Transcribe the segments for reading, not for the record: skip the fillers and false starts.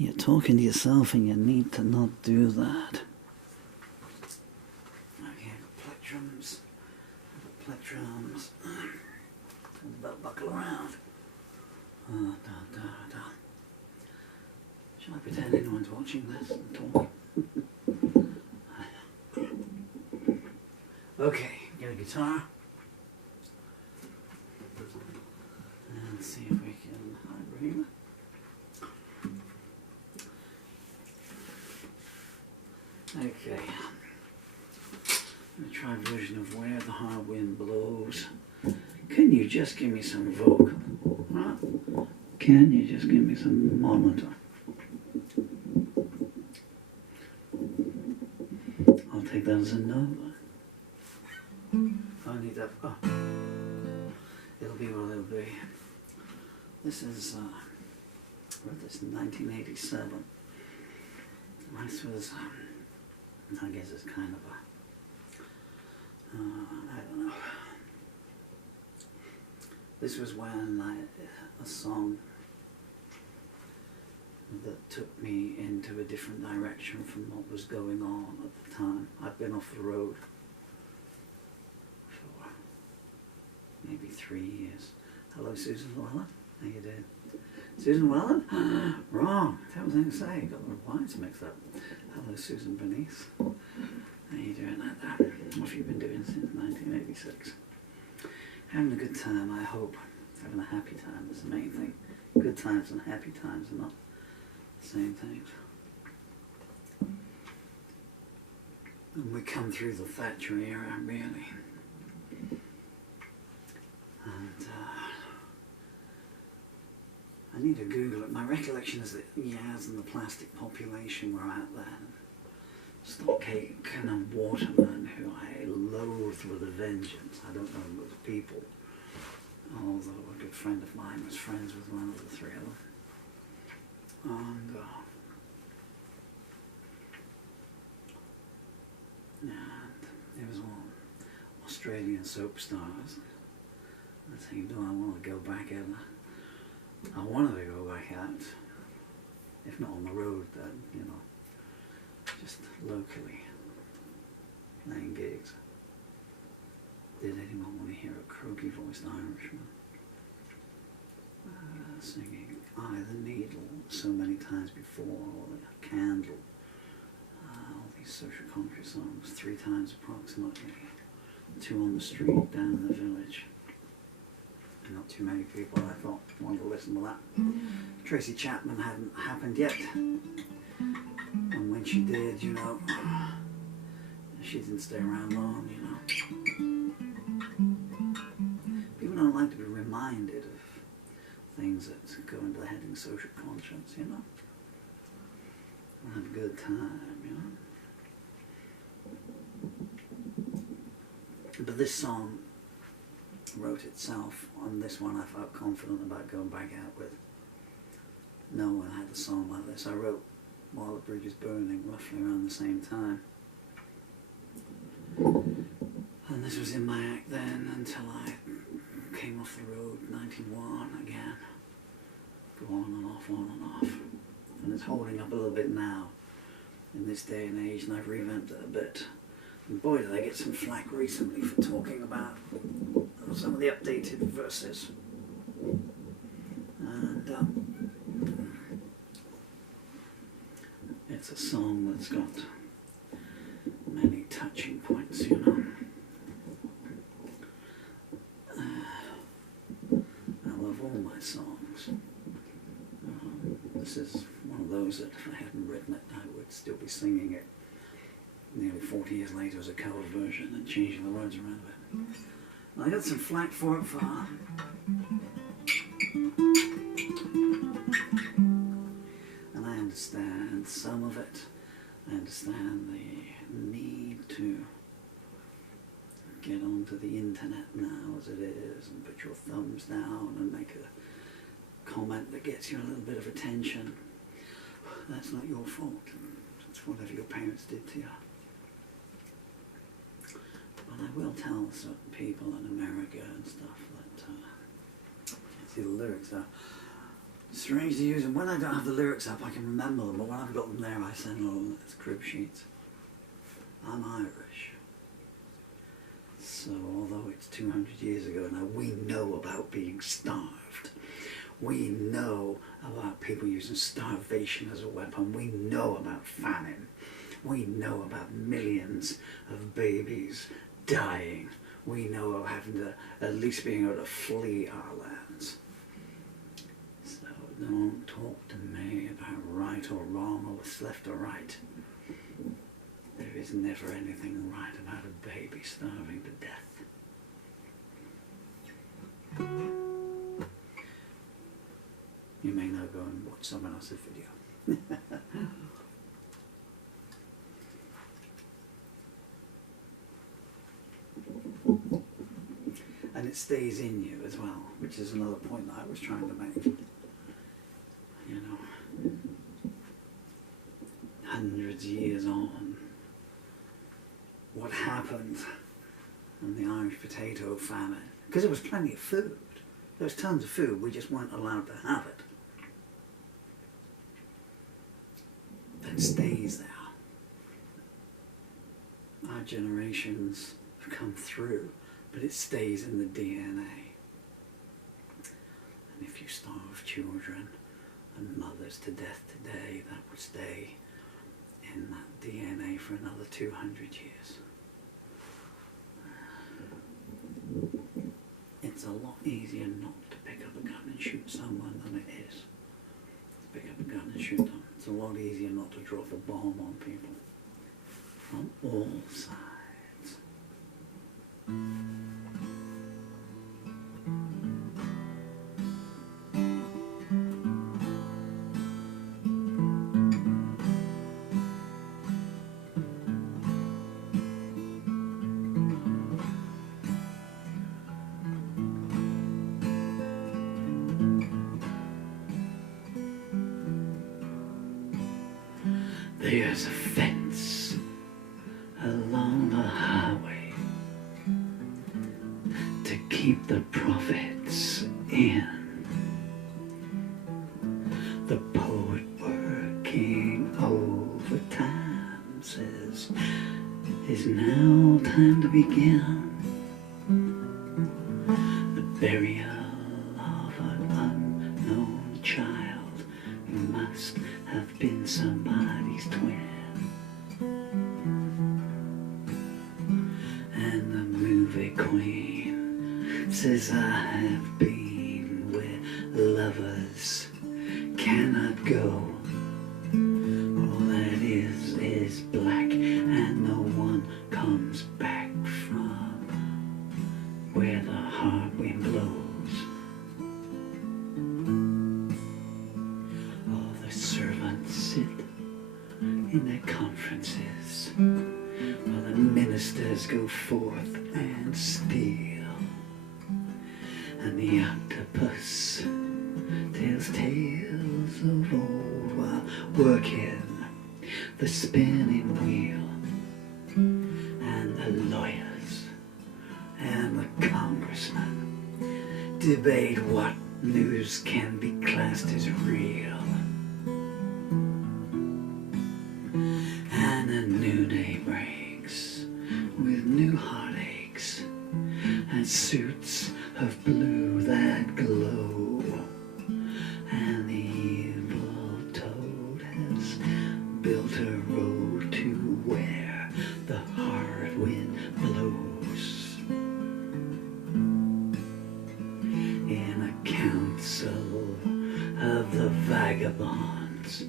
You're talking to yourself and you need to not do that. Okay, plectrums. Plectrums. Turn the belt buckle around. Shall I pretend anyone's watching this and talk? Okay, get a guitar. And see if we can breathe. Okay. I'm going to try a version of Where the Hard Wind Blows. Can you just give me some vocal? Huh? Can you just give me some monitor? I'll take that as a no. I need that. Oh. It'll be what it'll be. This is, I wrote this in 1987. This was, I guess it's kind of a, I don't know. This was when a song that took me into a different direction from what was going on at the time. I'd been off the road for maybe 3 years. Hello, Susan Llewellyn. How you doing? Susan Llewellyn? Wrong. That was anything to say. Got the wines mixed up. Hello, Susan Bernice. How you doing out there? What have you been doing since 1986? Having a good time, I hope. Having a happy time is the main thing. Good times and happy times are not the same things. And we come through the Thatcher era, really. And I need to Google it. My recollection is that Yaz and the Plastic Population were out there. Stockcake and Waterman, who I loathed with a vengeance. I don't know if it was people, although a good friend of mine was friends with one of the three of them. And it was all Australian soap stars. I was thinking, do I want to go back out? I wanted to go back out, if not on the road then, you know, just locally, playing gigs. Did anyone want to hear a croaky-voiced Irishman singing "I the Needle" so many times before, or "The Candle"? All these social commentary songs, 3 times approximately, 2 on the street, down in the village. Not too many people, I thought, wanted to listen to that. Tracy Chapman hadn't happened yet. And when she did, you know, she didn't stay around long, you know. People don't like to be reminded of things that go into the heading social conscience, you know. Have a good time, you know. But this song wrote itself. On this one I felt confident about going back out with. No one had a song like this. I wrote While the Bridge is Burning roughly around the same time. And this was in my act then until I came off the road, 91 again. Go on and off, on and off. And it's holding up a little bit now in this day and age, and I've revamped it a bit. And boy, did I get some flack recently for talking about some of the updated verses. And it's a song that's got many touching points, you know. I love all my songs. This is one of those that if I hadn't written it, I would still be singing it nearly 40 years later as a cover version and changing the words around a bit. I got some flack for it and I understand some of it. I understand the need to get onto the internet now as it is and put your thumbs down and make a comment that gets you a little bit of attention. That's not your fault. It's whatever your parents did to you. But I will tell certain people in America and stuff that see the lyrics are Strange to use them. When I don't have the lyrics up, I can remember them, but when I've got them there, I send them as crib sheets. I'm Irish. So, although it's 200 years ago now, we know about being starved. We know about people using starvation as a weapon. We know about famine. We know about millions of babies dying. We know of having to, at least being able to flee our lands. So don't talk to me about right or wrong or what's left or right. There is never anything right about a baby starving to death. You may now go and watch someone else's video. And it stays in you as well, which is another point that I was trying to make. You know, hundreds of years on, what happened in the Irish potato famine? Because there was plenty of food. There was tons of food, we just weren't allowed to have it. That stays there. Our generations have come through, but it stays in the DNA. And if you starve children and mothers to death today, that would stay in that DNA for another 200 years. It's a lot easier not to pick up a gun and shoot someone than it is to pick up a gun and shoot them. It's a lot easier not to drop a bomb on people from all sides. There's a fence along the highway to keep the profits in. The poet working overtime says it's now time to begin the burial of an unknown child who must have been somebody's twin. And the movie queen says I have been where lovers cannot go. All that is black, and no one comes back from where the hard wind blows. All the servants sit in their conferences while the ministers go forth and steal, and the octopus tells tales of old while working the spinning wheel, and the lawyers and the congressmen debate what news can be classed as real. And a new day breaks with new heartaches and suits of blue that glow. And the evil toad has built a road to where the hard wind blows. In a council of the vagabonds,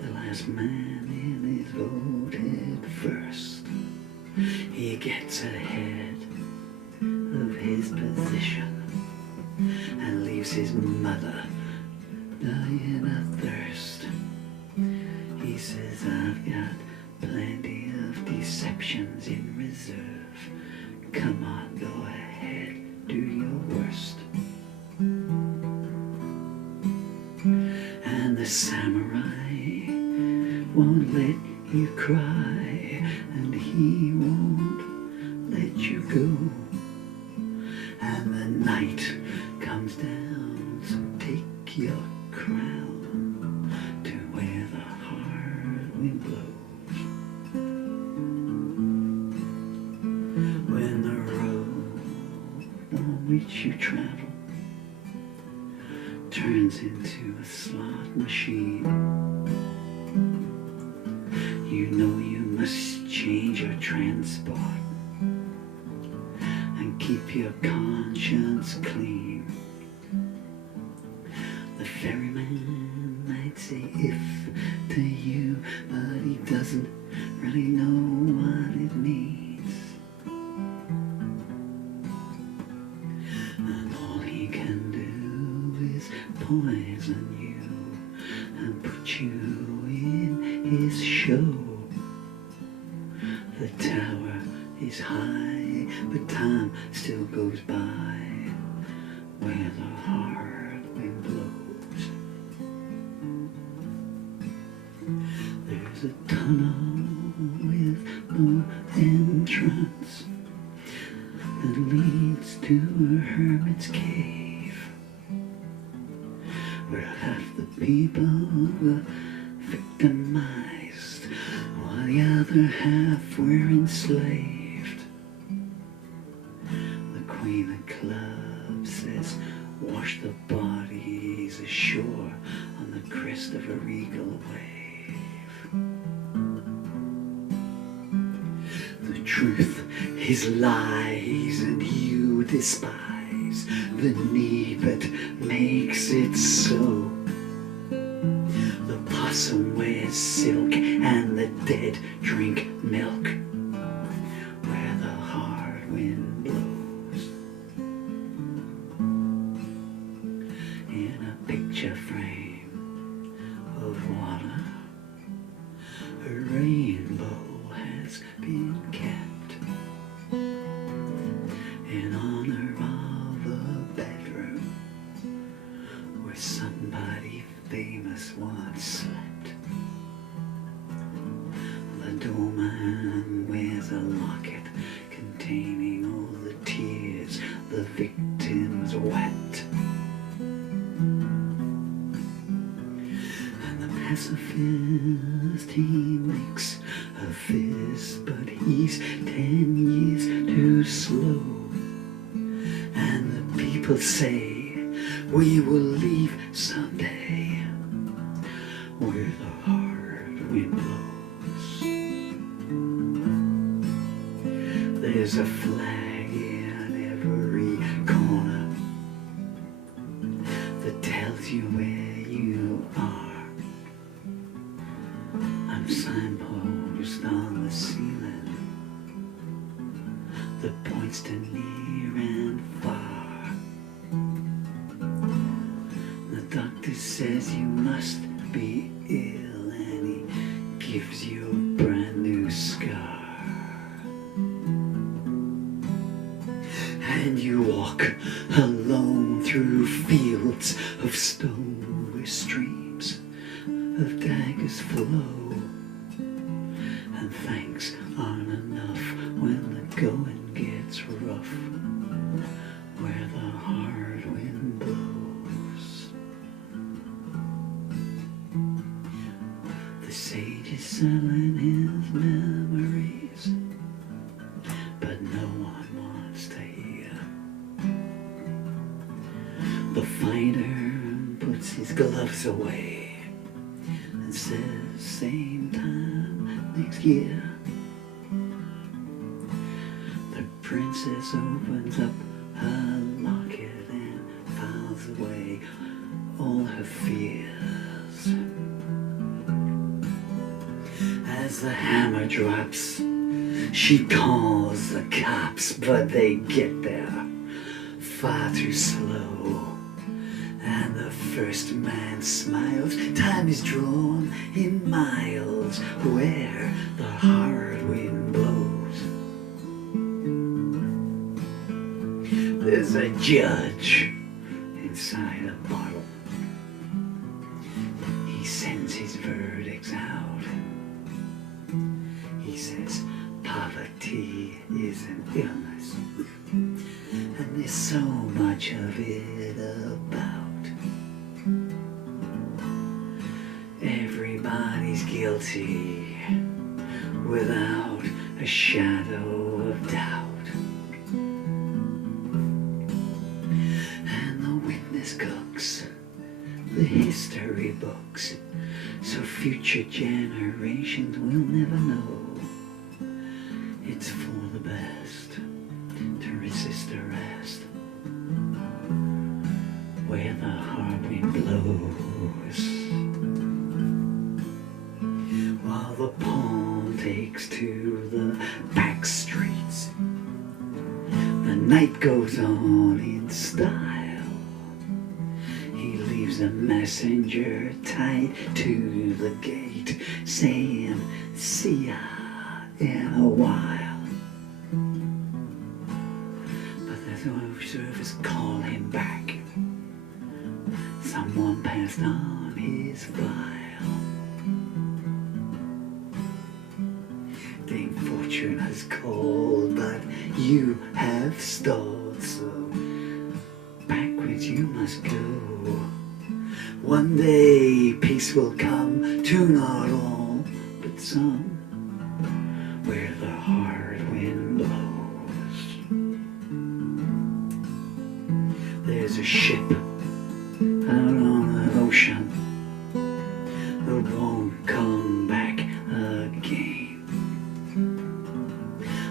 the last man in is voted first. He gets ahead of his position and leaves his mother dying of thirst. He says, I've got plenty of deceptions in reserve. Come on, go ahead, do your worst. And the samurai won't let you cry, and he won't let you go. And the night comes down, so take your which you travel turns into a slot machine. You know you must change your transport and keep your conscience clean. The ferryman might say if to you, but he doesn't really know what it means. And all he can do is poison you and put you in his show. The tower is high, but time still goes by where the hard wind blows. There's a tunnel with no entrance that leads to a hermit's cave, where half the people were victimized while the other half were enslaved. The Queen of Clubs says, wash the bodies ashore on the crest of a regal wave. The truth is lies and you despise the need that makes it so. The possum wears silk and the dead drink milk where the hard wind blows. In a picture frame of water, a rainbow has been kept in honor of a bedroom where somebody famous once slept. The doorman wears a locket containing all the tears the victims wept. And the pacifist, he makes a fist, but he's 10 years too slow. And the people say, we will leave someday where the hard wind blows. There's a flag in every corner that tells you where you are. I'm signposted on the ceiling that points to near and far. The doctor says you must be ill and he gives you a brand new scar. And you walk alone through fields of stone where streams of daggers flow. And thanks aren't enough when the going gets rough where the hard wind blows. The sage is selling his memories, but no one wants to hear. The fighter puts his gloves away and says, same time next year. The princess opens up her locket and files away all her fears. As the hammer drops, she calls the cops, but they get there far too slow. And the first man smiles, time is drawn in miles where the hard wind blows. There's a judge inside a bottle. He sends his verdicts out. He says poverty is an illness, and there's so much of it about. Everybody's guilty without a shadow of doubt. the history books, so future generations will never know. It's for the best to resist arrest where the hard wind blows, while the pawn takes to the back streets. The night goes on in style. He leaves a messenger tied to the gate, saying, "See ya in a while." But there's no service call him back. Someone passed on his file. Dame Fortune has called, but you have stalled, so backwards you must go. One day peace will come to not all, but some, where the hard wind blows. There's a ship out on the ocean that won't come back again.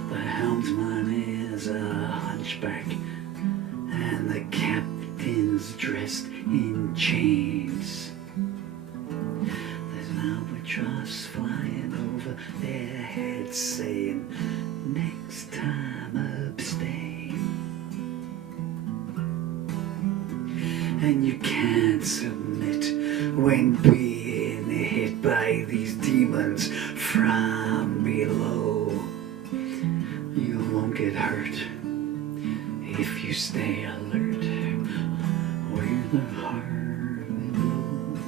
The helmsman is a hunchback, and the captain's dressed in chains. There's an albatross flying over their heads, saying, "Next time abstain." And you can't submit when being hit by these demons from below. You won't get hurt if you stay alert where the heart blows.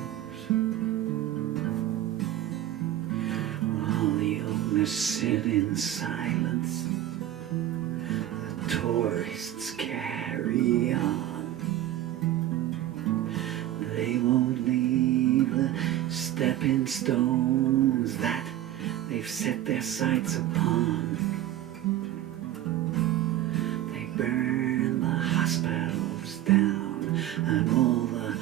While the owners sit in silence, the tourists carry on. They won't leave the stepping stones that they've set their sights upon. They burn the hospitals down, and all the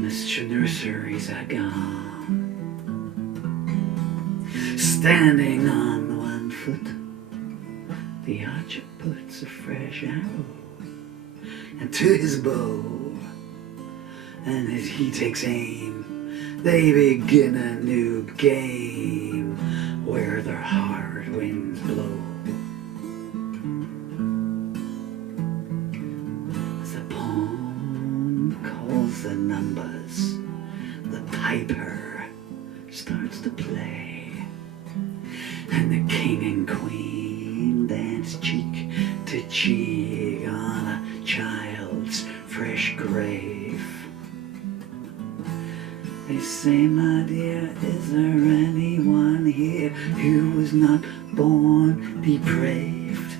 mischief nurseries are gone. Standing on one foot, the archer puts a fresh arrow into his bow. And as he takes aim, they begin a new game where their hard winds blow. As the pawn calls the numbers, the piper starts to play, and the king and queen dance cheek to cheek on a child's fresh grave. They say, "My dear, is there anyone here who was not born depraved?"